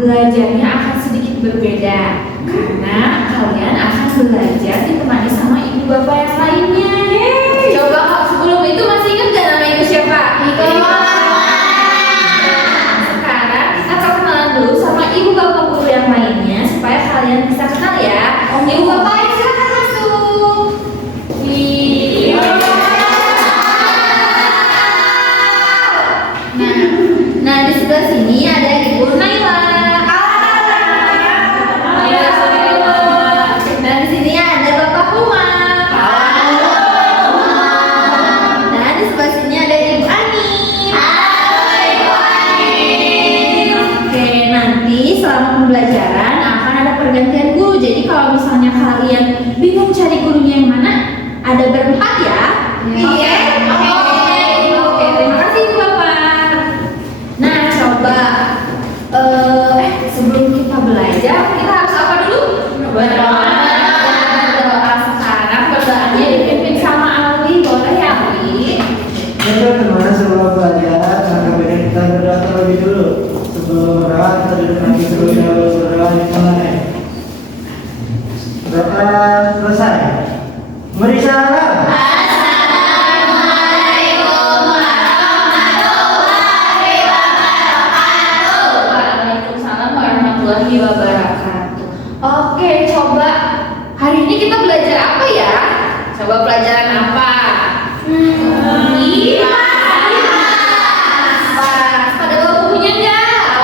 belajarnya akan sedikit berbeda karena kalian akan belajar ditemani sama ibu bapak yang lainnya. Coba kalau sebelum itu masih ingat gak nama ibu siapa? Sekarang kita perkenalan dulu sama ibu bapak guru yang lainnya supaya kalian bisa kenal ya. Ibu bapak silakan masuk. Nah di sebelah sini ada Ibu Naila. Nah di sini ada Bapak Umar. Nah di sebelah sini ada Ibu Ani. Oke, nanti selama pembelajaran akan ada pergantian guru. Jadi kalau misalnya kalian bingung cari gurunya yang mana, ada berempat ya. Iya. Oke, terima kasih Ibu Bapak. Nah, coba sebelum kita belajar, kita harus apa dulu? Berdoa. Sekarang berdoanya dipimpin sama Alwi. Boleh ya, Alwi? Teman-teman, sebelum belajar, maka baiknya kita berdoa terlebih dulu. Sebelum berdoa, kita duduk lagi terlebih dahulu. Berdoa dimulai. Doa selesai. Beri salam. Waalaikumsalam warahmatullahi wabarakatuh. Oke, coba hari ini kita belajar apa ya? Coba pelajaran apa? Pas. Pada bawa bukunya enggak?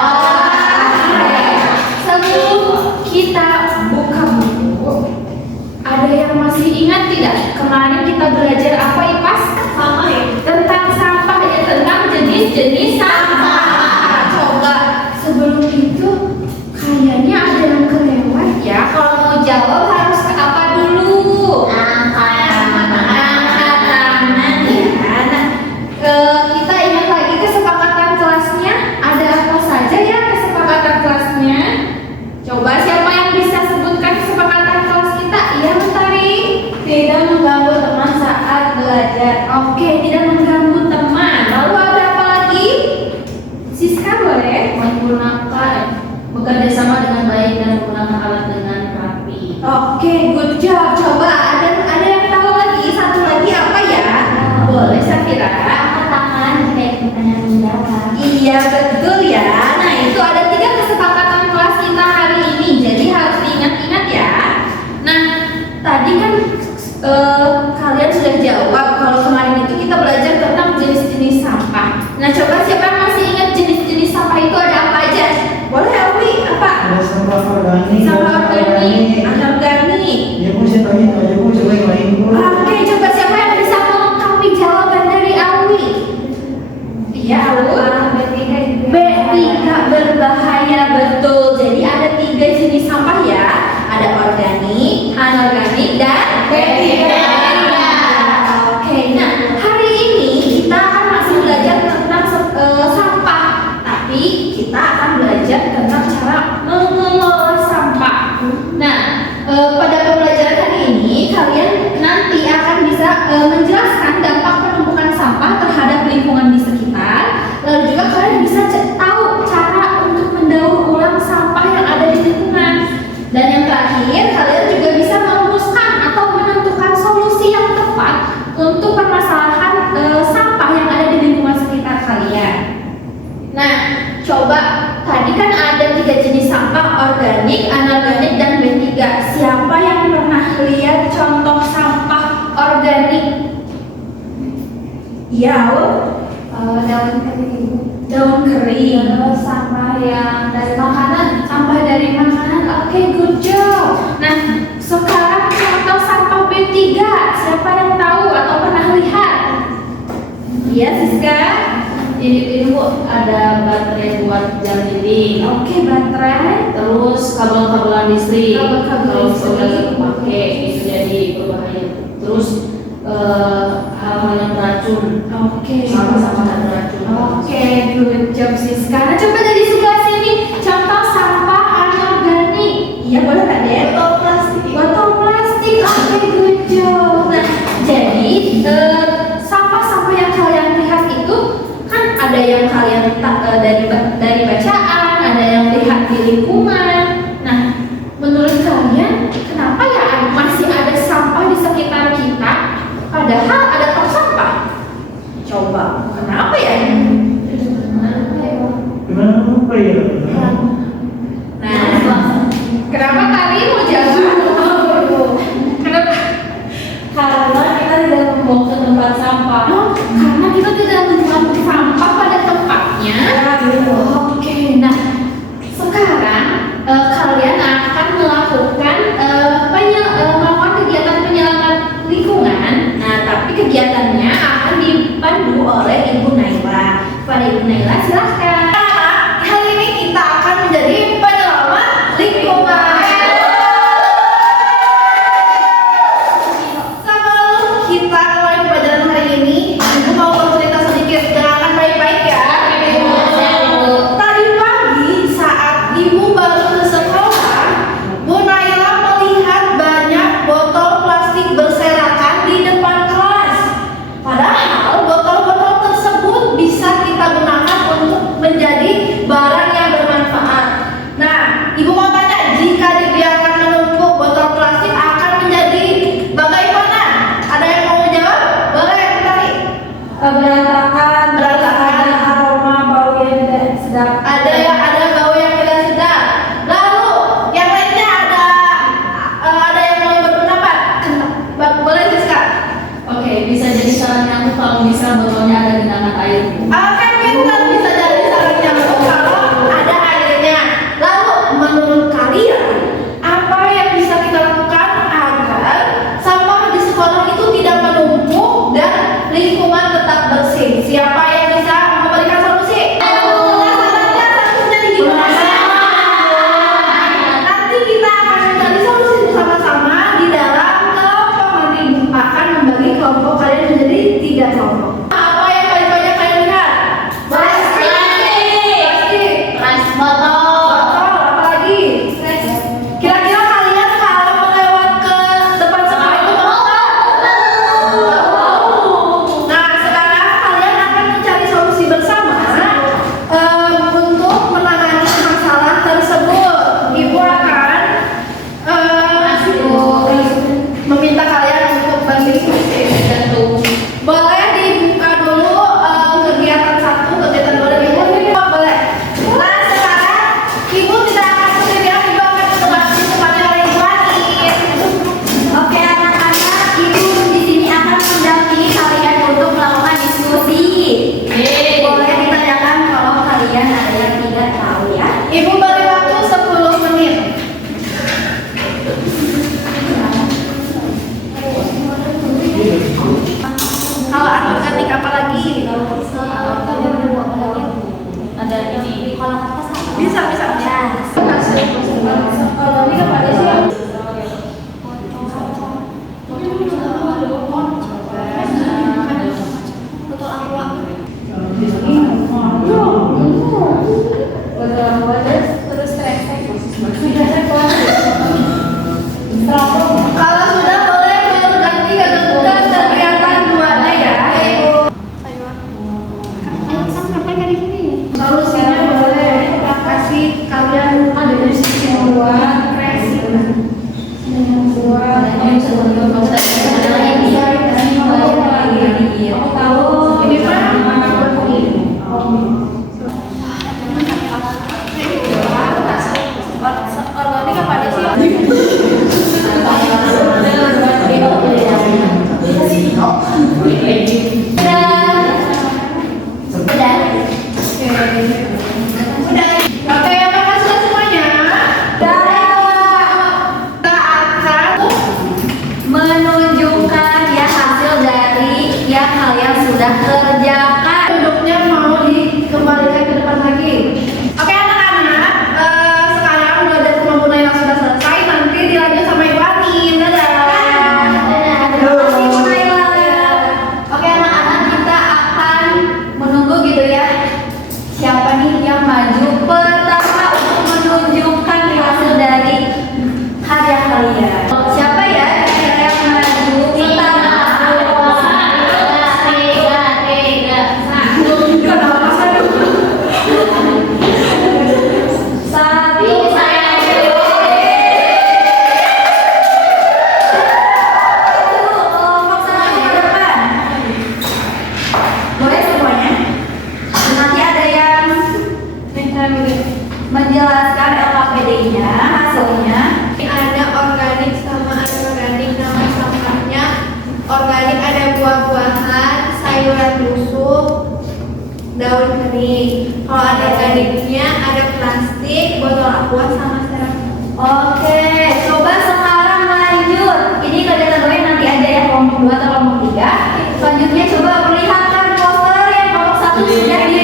Sebelum kita buka buku, ada yang masih ingat tidak? Kemarin kita belajar apa IPAS? Tentang sampah ya, tentang jenis-jenis sampah. Coba sebelum itu kayaknya ada yang kelewat ya. Kalau mau jawab harus ke apa dulu? Angkat tangan ya. Nah, kita ingat lagi kesepakatan kelasnya. Ada apa saja ya kesepakatan kelasnya? Coba siapa yang bisa sebutkan kesepakatan kelas kita? Iya, Mentari. Tidak mengganggu teman saat belajar. Oke, tidak mengganggu teman. Lalu ada apa lagi? Siska boleh? Bekerja sama dengan baik dan menggunakan alat dengan rapi. Oke, good job. Coba ada yang tahu lagi? Satu lagi apa ya? Boleh Safira? Angkat tangan jika ikutan yang menjawab. Iya betul ya. Nah itu ada 3 kesepakatan kelas kita hari ini. Jadi harus diingat-ingat ya. Nah tadi kan kalian sudah jawab kalau kemarin itu kita belajar tentang jenis-jenis sampah. Nah coba siapa yang masih ingat jenis-jenis sampah itu ada apa aja? Boleh Awi? Apa? Ada sampah organik. Sampah organik, anorganik. Ya bu, saya tanya aja bu, coba yang lain bu. Oke, coba siapa yang bisa melengkapi jawaban dari Awi? Iya, Awi. B3 berbahaya, betul. Jadi ada 3 jenis sampah ya. Ada organik, anorganik, dan B3. Oke, nah hari ini kita akan masih belajar tentang sampah. Tapi kita akan belajar tentang cara mengelola sampah. Nah, pada pembelajaran hari ini kalian nanti akan bisa menjelaskan dampak penumpukan sampah terhadap lingkungan di sekitar. Lalu juga kalian bisa tahu cara untuk mendaur ulang sampah yang ada di lingkungan. Dan yang terakhir, kalian juga bisa merumuskan atau menentukan solusi yang tepat untuk permasalahan sampah yang ada di lingkungan sekitar kalian. Nah, coba tadi kan ada 3 jenis sampah, organik, anorganik, dan B3. Siapa yang pernah lihat contoh sampah organik? Iya, Daun kering. daun kering. Terus sampah yang dari makanan. Sampah dari makanan. Oke, good job. Nah, sekarang contoh sampah B3. Siapa yang tahu atau pernah lihat? Iya, Siska. Ini bu, ada baterai buat jam dinding. Oke, baterai. Terus kabel-kabelan listrik. Kabel-kabel Kalau listrik. sudah terpakai itu jadi berbahaya. Terus hal-hal yang beracun. Oke. Sampah-sampah yang beracun. Oke, good job Siska. Nah, coba dari sebelah sini contoh sampah anorganik. Iya, boleh Kak Den? Botol plastik. Botol plastik. Oke, good job. Nah, jadi sampah-sampah yang kalian lihat itu kan ada yang kalian dari bacaan, ada yang lihat di Naila, silahkan. Kali ini kita akan menjadi penyelamat lingkungan. Sebelum kita mulai pembelajaran hari ini, Ibu mau bercerita sedikit, dengarkan baik-baik ya. Tadi pagi saat Ibu baru ke sekolah, Bu Naila melihat banyak botol plastik berserakan di depan kelas. Padahal botol-botol tersebut bisa kita gunakan untuk menjadi barang yang bermanfaat. Nah, Ibu mau tanya, jika dibiarkan menumpuk botol plastik akan menjadi bagaimana? Ada yang mau menjawab? Boleh ditarik. Berantakan, Berantakan. ada aroma bau yang tidak sedap. Ada bau yang tidak sedap. Lalu yang lainnya ada yang mau berpendapat? Boleh Siska? Oke, bisa jadi saran nyamuk kalau misal botolnya ada genangan air. Oke, pintar, bisa jadi sarang nyamuk kalau ada airnya. Lalu menurut kalian apa yang bisa kita lakukan agar sampah di sekolah itu tidak menumpuk dan lingkungan tetap bersih? Siapa yang bisa memberikan solusi? Penasarannya solusinya di gimana? Nanti kita akan mencari solusi bersama-sama di dalam kelompok. Nanti Ibu akan membagi kelompok kalian menjadi 3 kelompok. Apa yang paling banyak kalian lihat? Plastik. Botol, apalagi? Kira-kira kalian kalau melewat ke depan sekolah itu mau nggak? Nah, sekarang kalian akan mencari solusi bersama untuk menangani masalah tersebut. Ibu akan meminta kalian untuk berdiri. Boleh dibuka dulu kegiatan 1, kegiatan 2 dan Ibu boleh. Nah, sekarang Ibu tidak akan sendirian, Ibu akan ditemani oleh Ibu Anin. Oke anak-anak, Ibu di sini akan mendampingi kalian untuk melakukan diskusi. Boleh ditanyakan kalau kalian ada yang tidak tahu ya. Ibu beri waktu 10 menit. Kalau anak ketik apa lagi? Ada ini. Bisa. Kalau ini kepada siapa? Kalau sudah boleh berganti ke kegiatan 2-nya ya. Solusinya boleh kasih kalian ada dari sisi membuat kreasi. Ini organik apa ada sih? Oke, apakah sudah semuanya? Kita akan Menunjukkan ya hasil dari yang kalian sudah kerjakan. duduknya mau dikembalikan ke depan lagi. Oke anak-anak, sekarang belajar sama Bu Naila sudah selesai. Nanti dilanjut sama Ibu Anin. Dadah. Terima kasih Bu Naila. Oke anak-anak, kita akan menunggu gitu ya. Siapa nih yang maju pertama untuk menunjukkan hasil dari karya kalian? Siapa ya yang maju pertama? Kenapa saya? Satu, kelompok sana ke depan. Boleh semuanya? Nanti ada yang menjelaskan LKPD-nya, hasilnya. Ada organik sama anorganik. Nama sampahnya organik ada buah-buahan, sayuran busuk, daun kering. Kalau anorganiknya ada plastik, botol aqua sama steril. Oke, coba sekarang lanjut. Ini kegiatan gue nanti aja ya, kelompok 2 atau kelompok 3. Selanjutnya coba perlihatkan poster yang kelompok 1 sudah di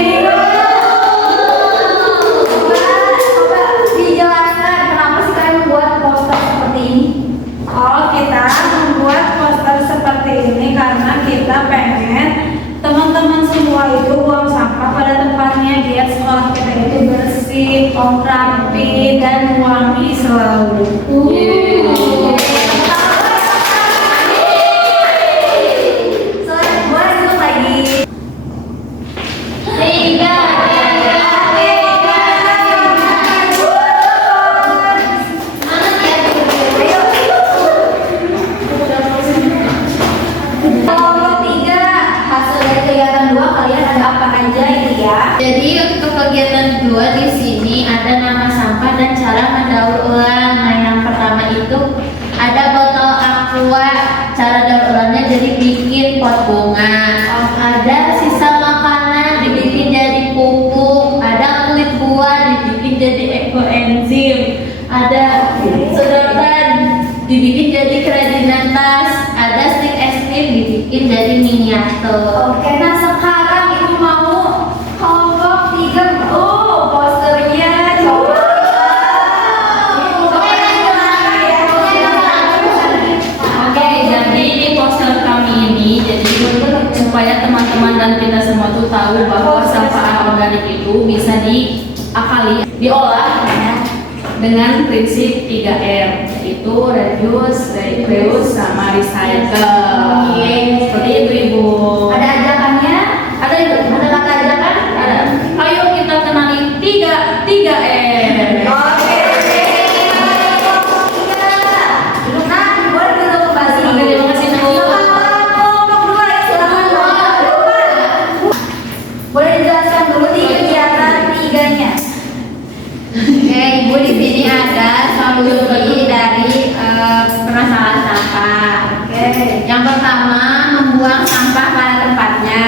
rapi dan wangi selalu. Boleh duduk lagi. Tiga. Kelompok 3, hasil dari kegiatan 2 kalian ada apa aja ini ya? Jadi untuk kegiatan 2 di sini ada nama sampah dan cara mendaur ulang. Nah, yang pertama itu ada botol aqua. Cara daur ulangnya jadi bikin pot bunga. Ada sisa makanan dibikin jadi pupuk. Ada kulit buah dibikin jadi ekoenzim. Ada sedotan dibikin jadi kerajinan tas. Ada stik es krim dibikin jadi miniatur. Oke, nah sekarang ibu mau kelompok 3. Oh, posternya coba. Oke, jadi di poster kami ini jadi supaya teman-teman dan kita semua tuh tahu bahwa sampah organik itu bisa diolah dengan prinsip 3R, yaitu reduce, reuse, sama recycle. Seperti itu Ibu. Ada ajakannya? Ada Ibu? Ada kata ajakan? Ada. Ayo kita kenali 3R. Oke. Duduk nak, boleh duduk kembali. Oke, terima kasih Bu. Kelompok 2 silakan depan. Boleh dijelaskan dulu nih kegiatan 3-nya. Oke, Ibu, di sini ada solusi dari permasalahan sampah. Oke. Yang pertama, membuang sampah pada tempatnya.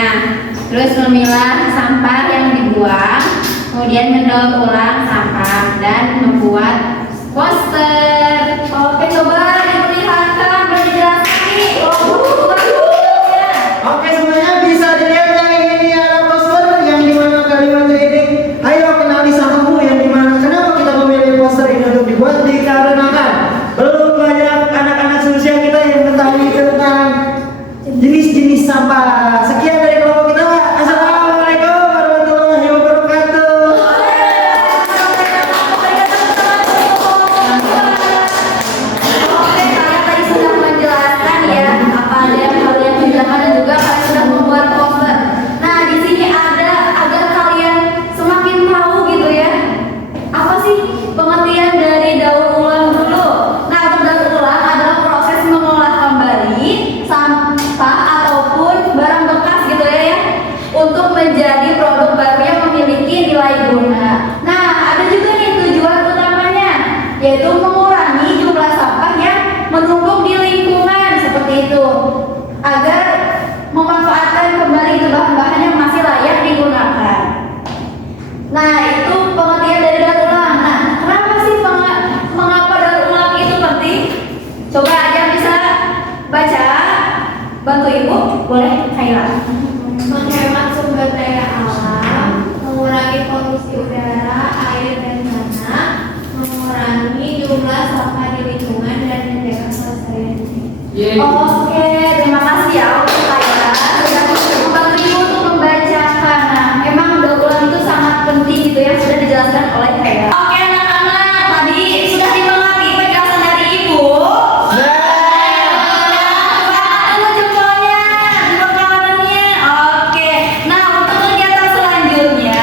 Terus memilah sampah yang dibuang, kemudian mendaur ulang sampah dan membuat poster. Oke, coba diperlihatkan, boleh dijelaskan nih. Kelompok 2. Oke, semuanya bisa dilihat yang ini ada poster yang dimana kalimatnya ini. Ayo kenali sampahmu yang dimana. Kenapa kita memilih poster ini untuk dibuat? Dikarenakan belum banyak anak-anak seusia kita yang mengetahui tentang jenis-jenis sampah. Sekian dari kelompok kita. Assalamualaikum warahmatullahi wabarakatuh. Oke, kalian tadi sudah menjelaskan ya apa aja yang kalian kerjakan dan juga kalian sudah membuat poster. Nah, di sini ada agar kalian semakin tahu gitu ya. Apa sih pengertian dari daur ulang dulu? Nah, untuk daur ulang adalah proses mengolah kembali sampah ataupun barang bekas gitu ya untuk menjadi produk baru yang memiliki nilai guna. Nah, ada juga nih tujuan utamanya, yaitu mengurangi jumlah sampah yang menumpuk di lingkungan seperti itu, agar memanfaatkan kembali itu bahan-bahan yang masih layak digunakan. Nah, itu pengertian dari daur ulang. Nah, kenapa sih mengapa daur ulang itu penting? Coba aja bisa baca, bantu ibu, boleh Khaira. Menghemat sumber daya alam, mengurangi polusi udara, air, dan tanah, mengurangi jumlah sampah di lingkungan, dan menjaga kelestarian. Oke, terima kasih ya untuk Khaira sudah membantu ibu untuk membacakan. Nah, memang daur ulang itu sangat penting gitu yang sudah dijelaskan oleh Khaira. Oke anak-anak, tadi sudah dimengerti penjelasan dari ibu. Dulu jempolnya, jempol kawanannya. Oke, nah untuk kegiatan selanjutnya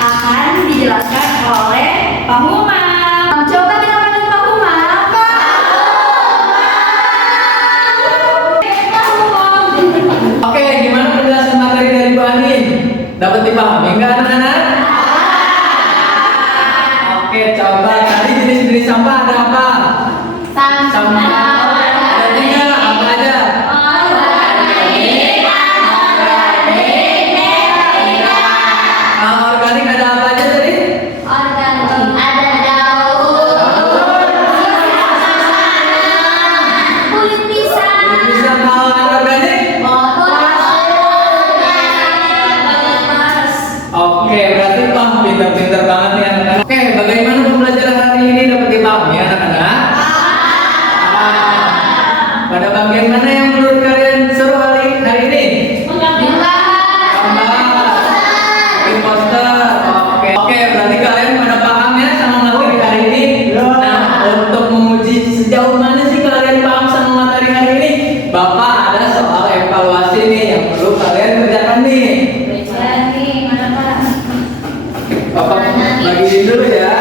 akan dijelaskan oleh Pak Humam. Coba kita panggil Pak Humam. Pak Humam. Oke, gimana penjelasan materi dari Bu Anin? Dapat dipahami enggak anak-anak? Oke, coba tadi jenis-jenis sampah ada apa? Sampah. Ada 3, apa aja? Organik ada apa aja tadi? Kulit pisang. Bisa tahu organik? Oke, berarti pintar-pintar banget nih anak-anak. Oke, bagaimana pembelajaran hari ini dapat dipahami anak-anak? Pada bagian mana yang menurut kalian seru hari ini? Gambar, bikin poster. Oke, berarti kalian pada paham Bapak bagiin dulu ya.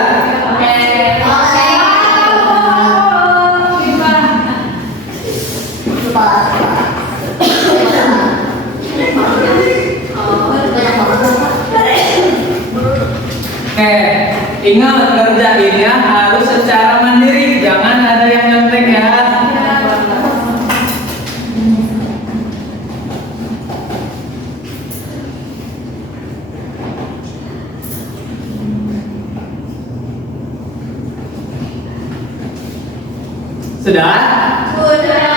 Ingat kerjainnya harus secara mandiri, jangan ada yang nyontek ya. Sudah? Sudah.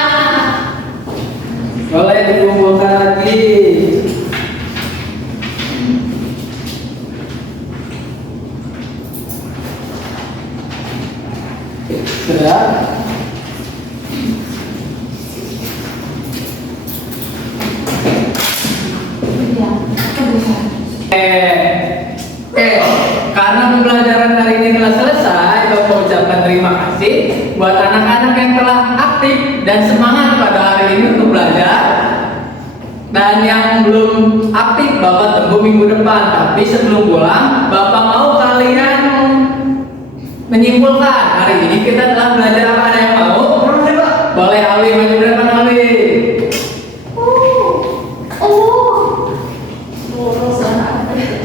Boleh dikumpulkan lagi. Sudah? Oke, karena pembelajaran hari ini telah selesai, Bapak ucapkan terima kasih buat anak-anak yang telah aktif dan semangat pada hari ini untuk belajar. Dan yang belum aktif Bapak tunggu minggu depan. Tapi sebelum pulang, Bapak mau kalian menyimpulkan hari ini kita telah belajar apa? Ada yang mau? Boleh Ali, maju ke depan Ali.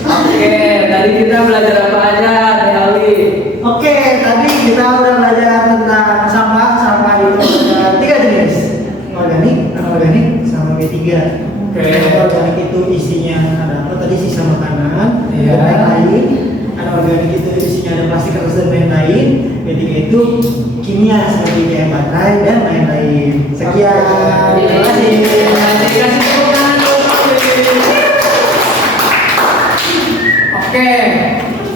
Oke, tadi kita belajar apa aja nih Ali? Oke, tadi kita udah belajar tentang sampah. Sampah itu ada 3 jenis. Organik, anorganik, sama B3. Oke. Organik itu isinya ada apa? Tadi sisa makanan, Iya. dan lain-lain. Anorganik itu isinya ada plastik kertas dan lain-lain. B3 itu kimia seperti kayak baterai dan lain-lain. Sekian. Terima kasih. Kasih tepuk tangan dulu, Ali. Oke,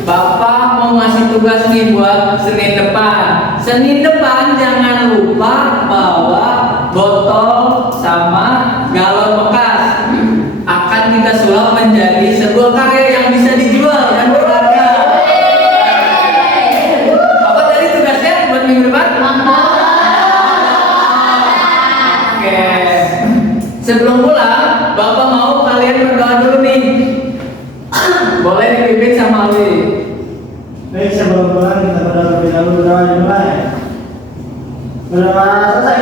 Bapak mau ngasih tugas nih buat Senin depan. Senin depan jangan lupa bawa botol sama galon bekas. Akan kita sulap menjadi sebuah karya yang bisa dijual dan berharga. Apa tadi tugasnya buat minggu depan? Oke. Sebelum pulang, Bapak mau kalian berdoa dulu nih. Boleh dipimpin sama Ali. Baik, sebelum pulang kita berdoa terlebih dahulu. Berdoa dimulai. Berdoa selesai.